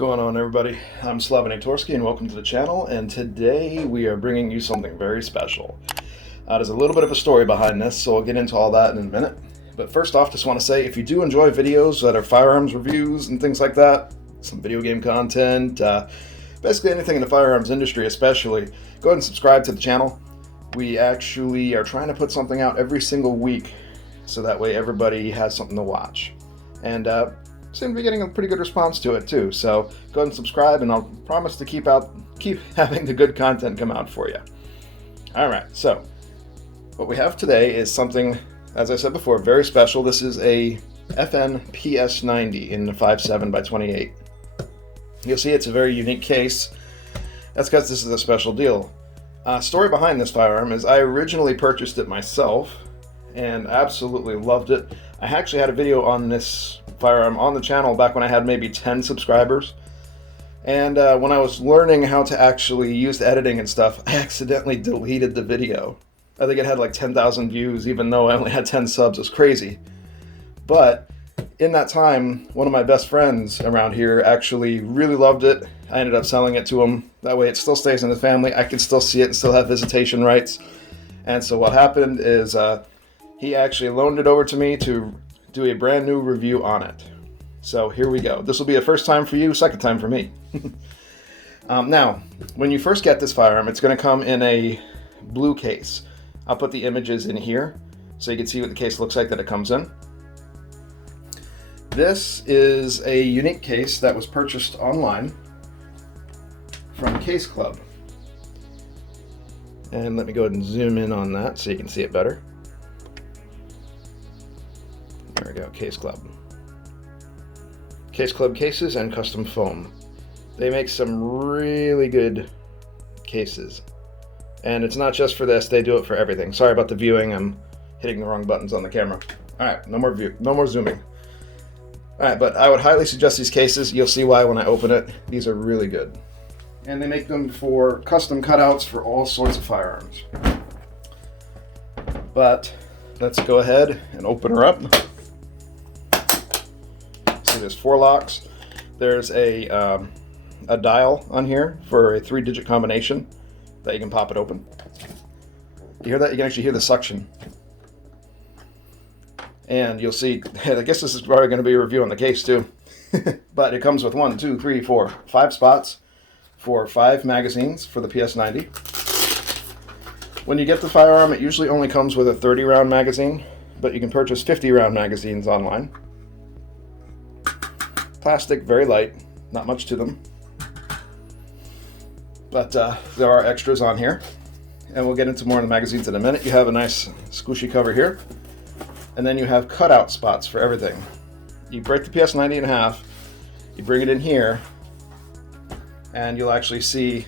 going on, everybody? I'm Slaven Torsky and welcome to the channel, and today we are bringing you something very special. There's a little bit of a story behind this, so I'll get into all that in a minute. But first off, just want to say, if you do enjoy videos that are firearms reviews and things like that, some video game content, basically anything in the firearms industry especially, go ahead and subscribe to the channel. We actually are trying to put something out every single week, so that way everybody has something to watch. And seem to be getting a pretty good response to it too, so go ahead and subscribe and I'll promise to keep having the good content come out for you. Alright, so what we have today is something, as I said before, very special. This is a FN PS90 in the 5.7x28. You'll see it's a very unique case. That's because this is a special deal. Story behind this firearm is I originally purchased it myself and absolutely loved it. I actually had a video on this firearm on the channel back when I had maybe 10 subscribers. And when I was learning how to actually use the editing and stuff, I accidentally deleted the video. I think it had like 10,000 views, even though I only had 10 subs. It was crazy. But in that time, one of my best friends around here actually really loved it. I ended up selling it to him. That way it still stays in the family. I can still see it and still have visitation rights. And so what happened is he actually loaned it over to me to do a brand new review on it. So here we go. This will be a first time for you, second time for me. Now, when you first get this firearm, it's going to come in a blue case. I'll put the images in here so you can see what the case looks like that it comes in. This is a unique case that was purchased online from Case Club. And let me go ahead and zoom in on that so you can see it better. There we go, Case Club. Case Club cases and custom foam. They make some really good cases. And it's not just for this, they do it for everything. Sorry about the viewing, I'm hitting the wrong buttons on the camera. Alright, no more zooming. Alright, but I would highly suggest these cases. You'll see why when I open it. These are really good. And they make them for custom cutouts for all sorts of firearms. But let's go ahead and open her up. See, there's 4 locks. There's a dial on here for a 3-digit combination that you can pop it open. You hear that? You can actually hear the suction. And you'll see, I guess this is probably going to be a review on the case too. But it comes with 1, 2, 3, 4, 5 spots for 5 magazines for the PS90. When you get the firearm, it usually only comes with a 30-round magazine, but you can purchase 50-round magazines online. Plastic, very light, not much to them. But there are extras on here, and we'll get into more of the magazines in a minute. You have a nice squishy cover here, and then you have cutout spots for everything. You break the PS90 in half, you bring it in here, and you'll actually see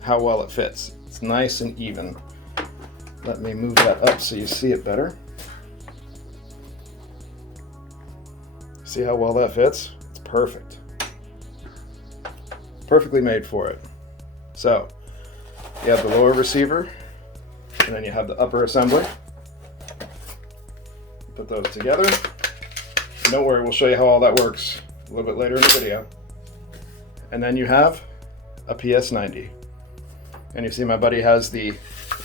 how well it fits. It's nice and even. Let me move that up so you see it better. See how well that fits? It's perfect. Perfectly made for it. So, you have the lower receiver, and then you have the upper assembly. Put those together. Don't worry, we'll show you how all that works a little bit later in the video. And then you have a PS90. And you see my buddy has the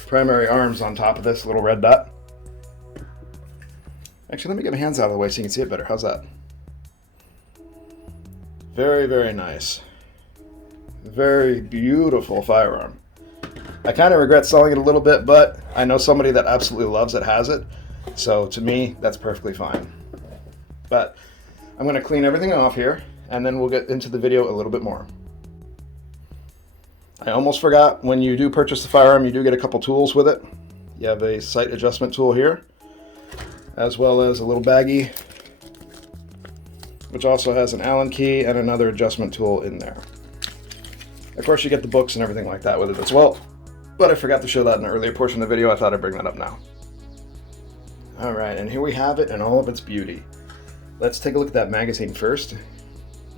primary arms on top of this little red dot. Actually, let me get my hands out of the way so you can see it better. How's that? Very, very nice. Very beautiful firearm. I kind of regret selling it a little bit, but I know somebody that absolutely loves it has it. So to me, that's perfectly fine. But I'm going to clean everything off here, and then we'll get into the video a little bit more. I almost forgot, when you do purchase the firearm, you do get a couple tools with it. You have a sight adjustment tool here, as well as a little baggie, which also has an Allen key and another adjustment tool in there. Of course, you get the books and everything like that with it as well, but I forgot to show that in an earlier portion of the video. I thought I'd bring that up now. Alright, and here we have it in all of its beauty. Let's take a look at that magazine first.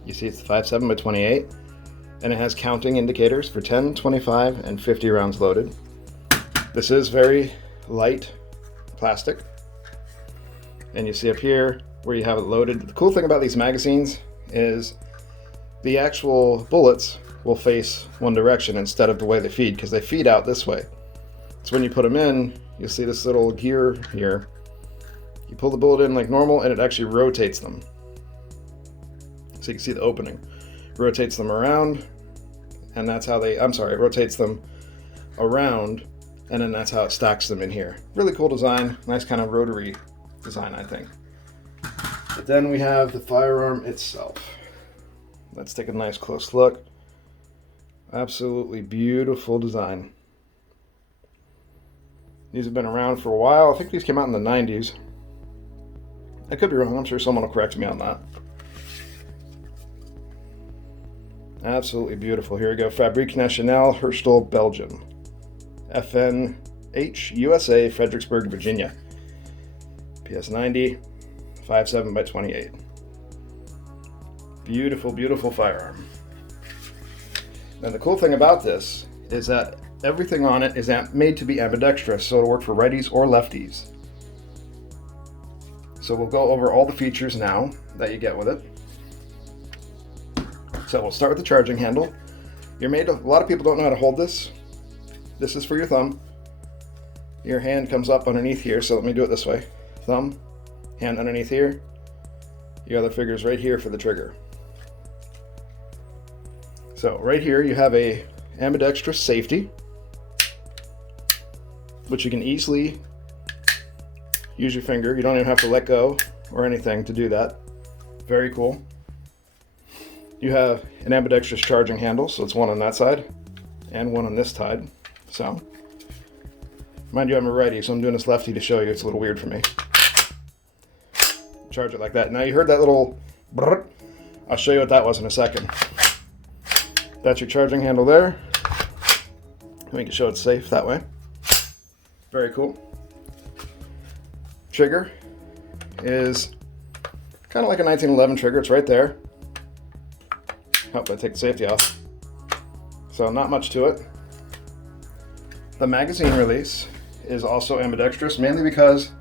You see it's the 5.7x28, and it has counting indicators for 10, 25, and 50 rounds loaded. This is very light plastic, and you see up here where you have it loaded. The cool thing about these magazines is the actual bullets will face one direction instead of the way they feed, because they feed out this way. So when you put them in, you'll see this little gear here. You pull the bullet in like normal and it actually rotates them. So you can see the opening. Rotates them around, and that's how they, it rotates them around, and then that's how it stacks them in here. Really cool design, nice kind of rotary design, I think. But then we have the firearm itself. Let's take a nice close look. Absolutely beautiful design. These have been around for a while. I think these came out in the 90s. I could be wrong, I'm sure someone will correct me on that. Absolutely beautiful. Here we go. Fabrique Nationale, Herstal, Belgium. FNH, USA, Fredericksburg, Virginia. PS90, 5.7 by 28. Beautiful, beautiful firearm. Now the cool thing about this is that everything on it is made to be ambidextrous, so it'll work for righties or lefties. So we'll go over all the features now that you get with it. So we'll start with the charging handle. A lot of people don't know how to hold this. This is for your thumb. Your hand comes up underneath here, so let me do it this way. Thumb, hand underneath here. Your other finger's right here for the trigger. So right here you have a ambidextrous safety, which you can easily use your finger. You don't even have to let go or anything to do that. Very cool. You have an ambidextrous charging handle, so it's one on that side and one on this side. So, mind you, I'm a righty, so I'm doing this lefty to show you. It's a little weird for me. Charge it like that. Now you heard that little brrr. I'll show you what that was in a second. That's your charging handle there. We can show it's safe that way. Very cool. Trigger is kind of like a 1911 trigger. It's right there. Hope I take the safety off. So not much to it. The magazine release is also ambidextrous, mainly because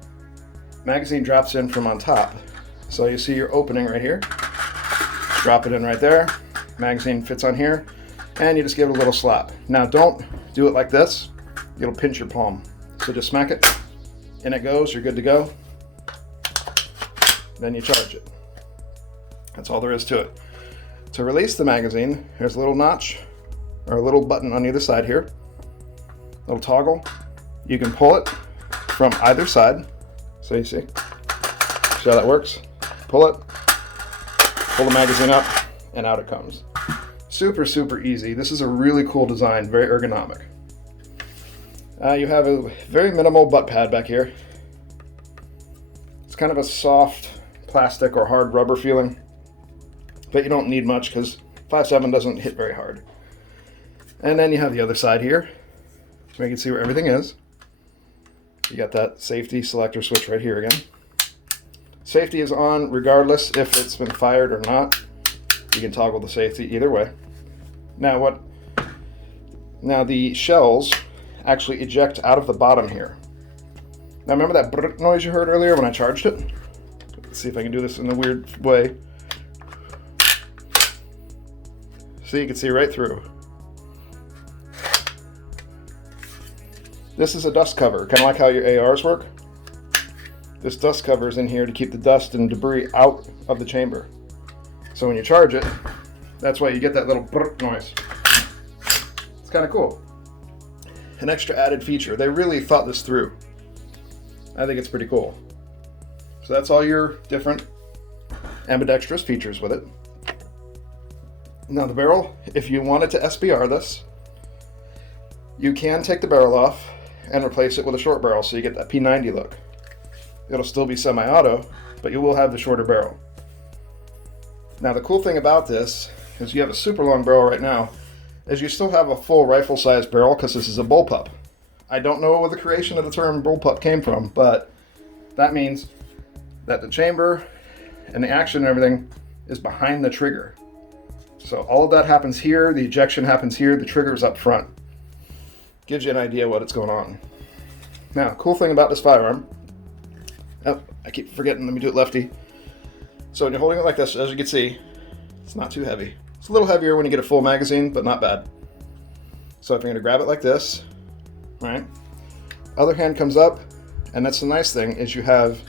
magazine drops in from on top. So you see your opening right here. Drop it in right there. Magazine fits on here, and you just give it a little slap. Now don't do it like this. It'll pinch your palm. So just smack it, in it goes, you're good to go. Then you charge it. That's all there is to it. To release the magazine, there's a little notch, or a little button on either side here. Little toggle. You can pull it from either side. So you see how that works? Pull it, pull the magazine up, and out it comes. Super, super easy. This is a really cool design, very ergonomic. You have a very minimal butt pad back here. It's kind of a soft plastic or hard rubber feeling, but you don't need much because 5.7 doesn't hit very hard. And then you have the other side here, so you can see where everything is. You got that safety selector switch right here again. Safety is on regardless if it's been fired or not. You can toggle the safety either way. Now the shells actually eject out of the bottom here. Now remember that brrr noise you heard earlier when I charged it? Let's see if I can do this in a weird way. See, you can see right through. This is a dust cover, kind of like how your ARs work. This dust cover is in here to keep the dust and debris out of the chamber. So when you charge it, that's why you get that little brrr noise. It's kind of cool. An extra added feature. They really thought this through. I think it's pretty cool. So that's all your different ambidextrous features with it. Now the barrel, if you wanted to SBR this, you can take the barrel off and replace it with a short barrel so you get that P90 look. It'll still be semi-auto, but you will have the shorter barrel. Now the cool thing about this is you have a super long barrel right now, is you still have a full rifle-sized barrel because this is a bullpup. I don't know where the creation of the term bullpup came from, but that means that the chamber and the action and everything is behind the trigger. So all of that happens here, the ejection happens here, the trigger's up front. Gives you an idea what it's going on. Now, cool thing about this firearm, oh, I keep forgetting, let me do it lefty. So when you're holding it like this, as you can see, it's not too heavy. It's a little heavier when you get a full magazine, but not bad. So if you're gonna grab it like this, right? Other hand comes up, and that's the nice thing is you have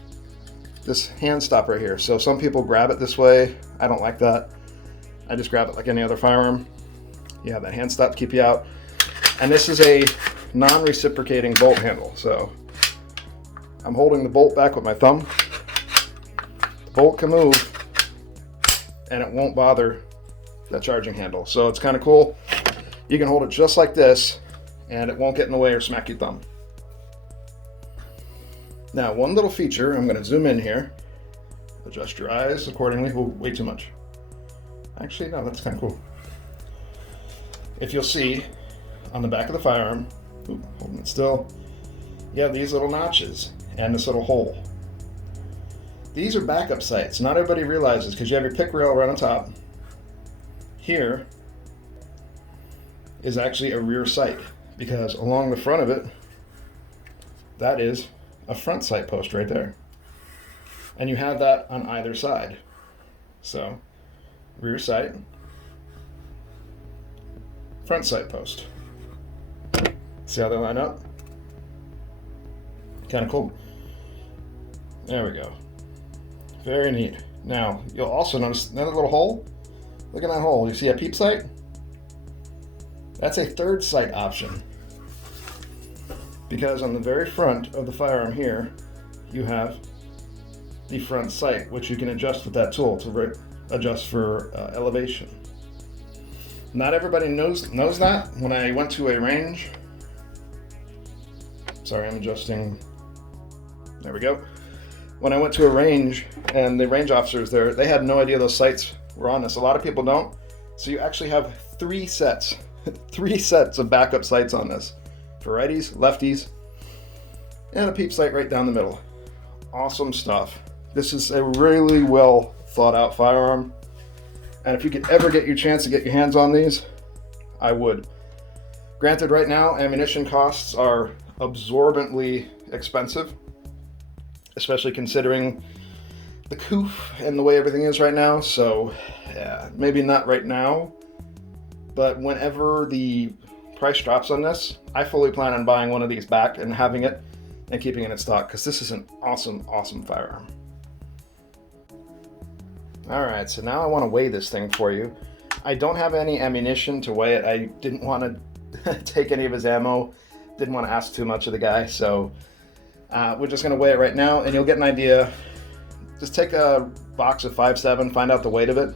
this hand stop right here. So some people grab it this way. I don't like that. I just grab it like any other firearm. You have that hand stop to keep you out. And this is a non-reciprocating bolt handle. So I'm holding the bolt back with my thumb. The bolt can move and it won't bother the charging handle. So it's kind of cool. You can hold it just like this and it won't get in the way or smack your thumb. Now, one little feature, I'm going to zoom in here. Adjust your eyes accordingly. Oh, way too much. Actually, no, that's kind of cool. If you'll see on the back of the firearm, holding it still, you have these little notches and this little hole. These are backup sights. Not everybody realizes because you have your pick rail right on top. Here is actually a rear sight because along the front of it, that is a front sight post right there. And you have that on either side. So, rear sight, front sight post. See how they line up? Kind of cool. There we go. Very neat. Now, you'll also notice another little hole. Look at that hole. You see a peep sight? That's a third sight option. Because on the very front of the firearm here, you have the front sight, which you can adjust with that tool to adjust for elevation. Not everybody knows that. When I went to a range, sorry, I'm adjusting. There we go. When I went to a range and the range officers there, they had no idea those sights were on this. A lot of people don't. So you actually have three sets of backup sights on this. For righties, lefties, and a peep sight right down the middle. Awesome stuff. This is a really well thought out firearm. And if you could ever get your chance to get your hands on these, I would. Granted, right now, ammunition costs are absorbently expensive, especially considering the coup and the way everything is right now. So, yeah, maybe not right now, but whenever the price drops on this, I fully plan on buying one of these back and having it and keeping it in stock because this is an awesome, awesome firearm. All right, so now I want to weigh this thing for you. I don't have any ammunition to weigh it. I didn't want to take any of his ammo. Didn't want to ask too much of the guy, so we're just going to weigh it right now and you'll get an idea. Just take a box of 5.7, find out the weight of it.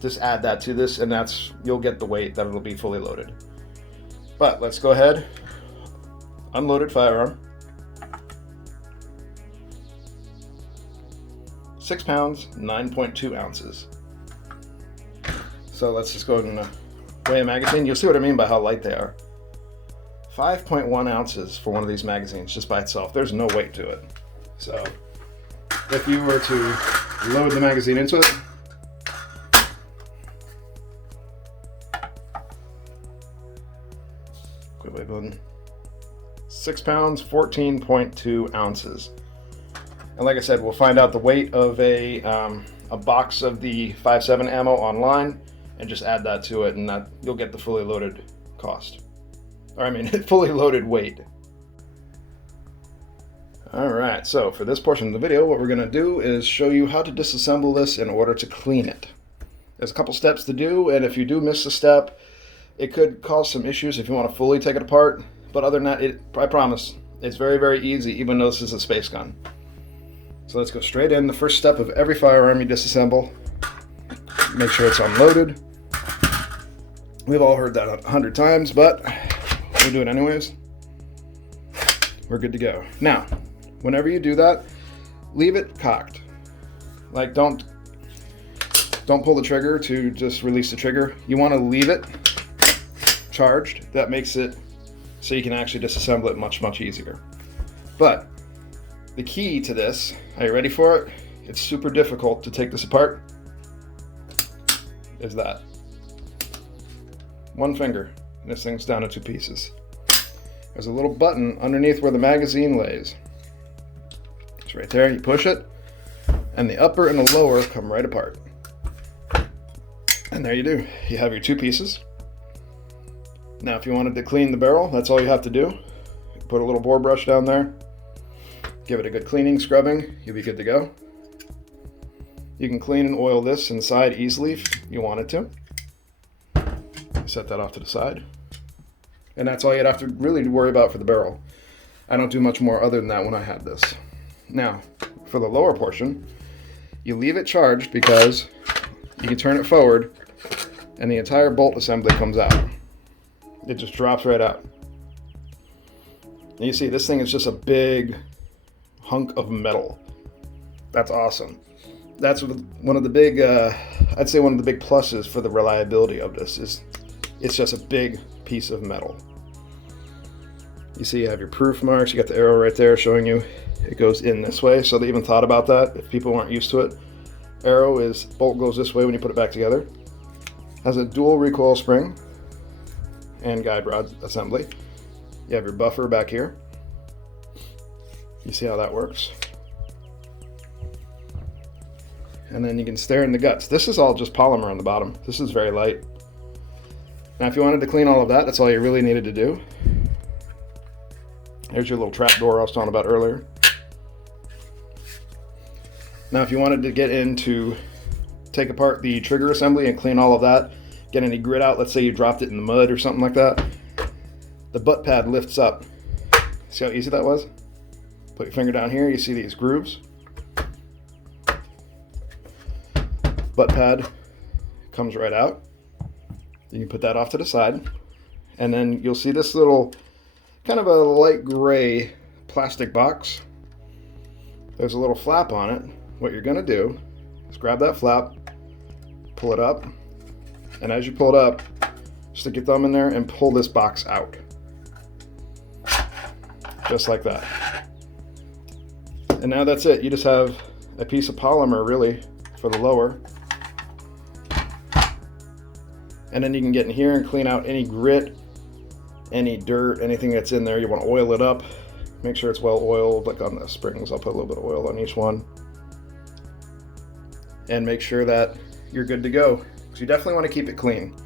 Just add that to this and you'll get the weight that it'll be fully loaded. But let's go ahead, unloaded firearm, 6 pounds, 9.2 ounces. So let's just go ahead and weigh a magazine. You'll see what I mean by how light they are. 5.1 ounces for one of these magazines just by itself. There's no weight to it. So if you were to load the magazine into it, quit button. 6 pounds, 14.2 ounces. And like I said, we'll find out the weight of a box of the 5.7 ammo online and just add that to it and you'll get the fully loaded cost. Or I mean, fully loaded weight. All right, so for this portion of the video, what we're gonna do is show you how to disassemble this in order to clean it. There's a couple steps to do, and if you do miss a step, it could cause some issues if you want to fully take it apart, but other than that, I promise, it's very, very easy, even though this is a space gun. So let's go straight in. The first step of every firearm you disassemble, make sure it's unloaded. We've all heard that 100 times, but we'll do it anyways. We're good to go. Now, whenever you do that, leave it cocked. Like, don't pull the trigger to just release the trigger. You want to leave it charged. That makes it so you can actually disassemble it much, much easier. But the key to this, are you ready for it? It's super difficult to take this apart. Is that one finger, and this thing's down to 2 pieces. There's a little button underneath where the magazine lays. It's right there. You push it, and the upper and the lower come right apart. And there you do. You have your two pieces. Now, if you wanted to clean the barrel, that's all you have to do. Put a little bore brush down there. Give it a good cleaning, scrubbing. You'll be good to go. You can clean and oil this inside easily if you wanted to. Set that off to the side. And that's all you'd have to really worry about for the barrel. I don't do much more other than that when I had this. Now, for the lower portion, you leave it charged because you can turn it forward and the entire bolt assembly comes out. It just drops right out. And you see, this thing is just a big hunk of metal. That's awesome. That's one of the big, I'd say one of the big pluses for the reliability of this is it's just a big piece of metal. You see you have your proof marks, you got the arrow right there showing you it goes in this way, so they even thought about that if people weren't used to it. Arrow is, bolt goes this way when you put it back together. Has a dual recoil spring and guide rod assembly. You have your buffer back here. You see how that works? And then you can stare in the guts. This is all just polymer on the bottom. This is very light. Now if you wanted to clean all of that, that's all you really needed to do. There's your little trap door I was talking about earlier. Now if you wanted to get into take apart the trigger assembly and clean all of that, get any grit out, let's say you dropped it in the mud or something like that, the butt pad lifts up. See how easy that was? Put your finger down here, you see these grooves. Butt pad comes right out. You can put that off to the side. And then you'll see this little kind of a light gray plastic box. There's a little flap on it. What you're gonna do is grab that flap, pull it up, and as you pull it up, stick your thumb in there and pull this box out. Just like that. And now that's it. You just have a piece of polymer really for the lower. And then you can get in here and clean out any grit, any dirt, anything that's in there. You want to oil it up. Make sure it's well oiled, like on the springs. I'll put a little bit of oil on each one. And make sure that you're good to go. Because you definitely want to keep it clean.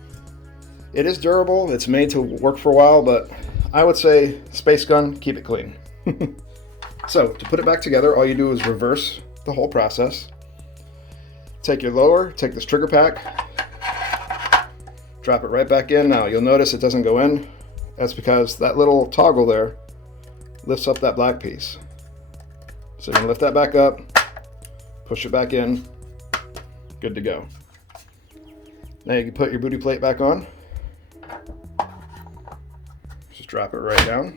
It is durable. It's made to work for a while, but I would say space gun, keep it clean. So to put it back together, all you do is reverse the whole process. Take your lower, take this trigger pack, drop it right back in. Now you'll notice it doesn't go in. That's because that little toggle there lifts up that black piece. So you can lift that back up, push it back in, good to go. Now you can put your booty plate back on. Just drop it right down,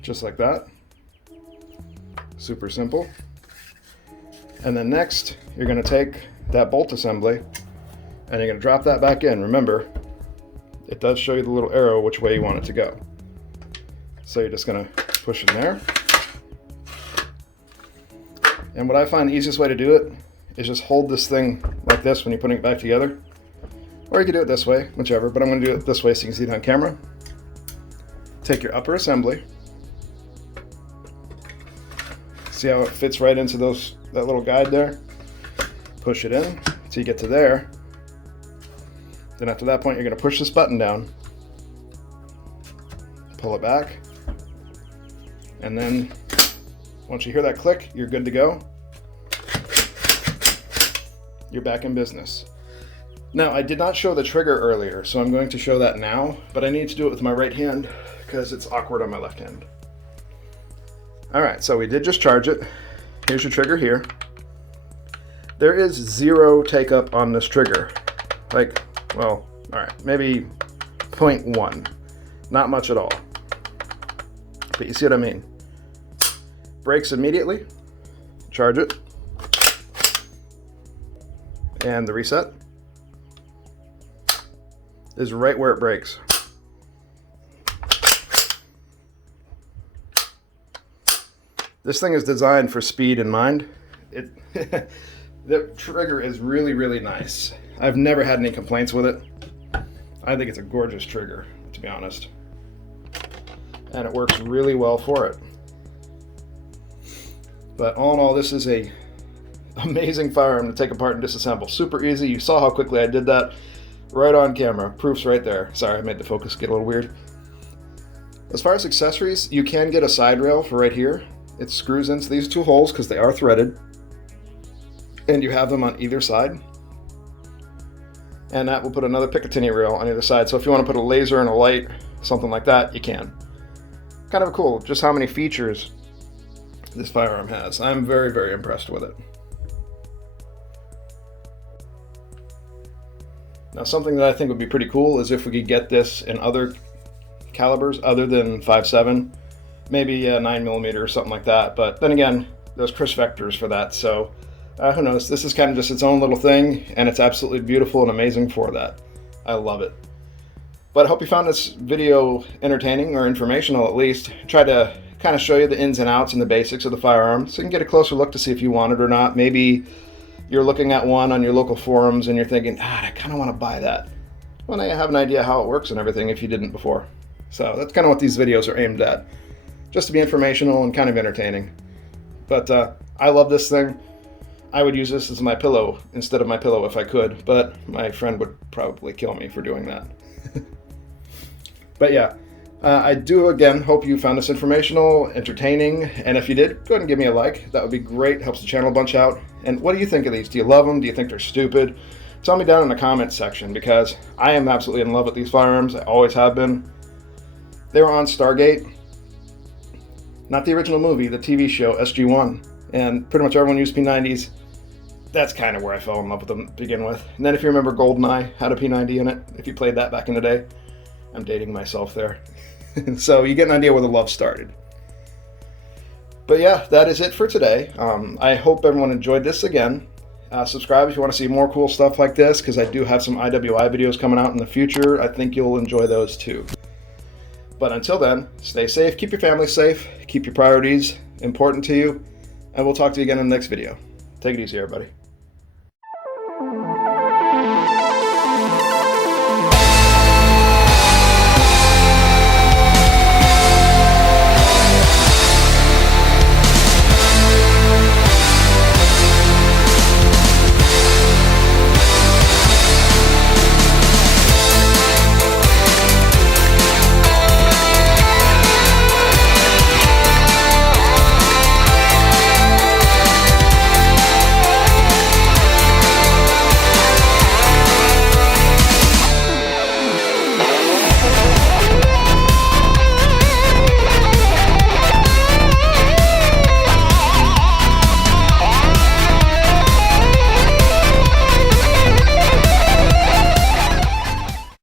just like that. Super simple. And then next, you're gonna take that bolt assembly and you're gonna drop that back in. Remember, it does show you the little arrow which way you want it to go. So you're just gonna push it in there. And what I find the easiest way to do it is just hold this thing like this when you're putting it back together. Or you can do it this way, whichever, but I'm gonna do it this way so you can see it on camera. Take your upper assembly. See how it fits right into that little guide there? Push it in until you get to there. Then after that point, you're gonna push this button down, pull it back, and then once you hear that click, you're good to go. You're back in business. Now, I did not show the trigger earlier, so I'm going to show that now, but I need to do it with my right hand because it's awkward on my left hand. All right, so we did just charge it. Here's your trigger here. There is zero take up on this trigger. Like, well, all right, maybe 0.1, not much at all. But you see what I mean? Brakes immediately, charge it, and the reset is right where it breaks. This thing is designed for speed in mind. The trigger is really, really nice. I've never had any complaints with it. I think it's a gorgeous trigger, to be honest. And it works really well for it. But all in all, this is a Amazing firearm to take apart and disassemble. Super easy. You saw how quickly I did that right on camera. Proof's right there. Sorry, I made the focus get a little weird. As far as accessories, you can get a side rail for right here. It screws into these two holes because they are threaded. And you have them on either side. And that will put another Picatinny rail on either side. So if you want to put a laser and a light, something like that, you can. Kind of cool, just how many features this firearm has. I'm very, very impressed with it. Now, something that I think would be pretty cool is if we could get this in other calibers other than 5.7, maybe a 9mm or something like that. But then again, there's Chris vectors for that, so who knows? This is kind of just its own little thing, and it's absolutely beautiful and amazing for that. I love it. But I hope you found this video entertaining or informational at least. Try to kind of show you the ins and outs and the basics of the firearm so you can get a closer look to see if you want it or not. Maybe you're looking at one on your local forums and you're thinking, I kind of want to buy that. Well, now you have an idea how it works and everything if you didn't before. So that's kind of what these videos are aimed at. Just to be informational and kind of entertaining. But I love this thing. I would use this as my pillow instead of my pillow if I could, but my friend would probably kill me for doing that. But yeah, I do again hope you found this informational, entertaining, and if you did, go ahead and give me a like. That would be great, helps the channel a bunch out. And what do you think of these? Do you love them? Do you think they're stupid? Tell me down in the comments section, because I am absolutely in love with these firearms. I always have been. They were on Stargate, not the original movie, the TV show SG-1, and pretty much everyone used P90s. That's kind of where I fell in love with them to begin with. And then if you remember GoldenEye had a P90 in it, if you played that back in the day. I'm dating myself there. So you get an idea where the love started. But yeah, that is it for today. I hope everyone enjoyed this again. Subscribe if you want to see more cool stuff like this, because I do have some IWI videos coming out in the future. I think you'll enjoy those too. But until then, stay safe, keep your family safe, keep your priorities important to you, and we'll talk to you again in the next video. Take it easy, everybody.